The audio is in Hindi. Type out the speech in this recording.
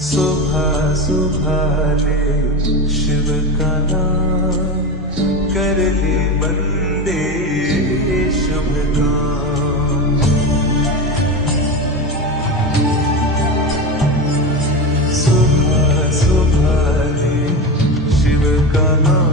सुबह सुबह ले शिव का नाम, कर ले बंदे शुभ काम। सुबह सुबह ले शिव का नाम,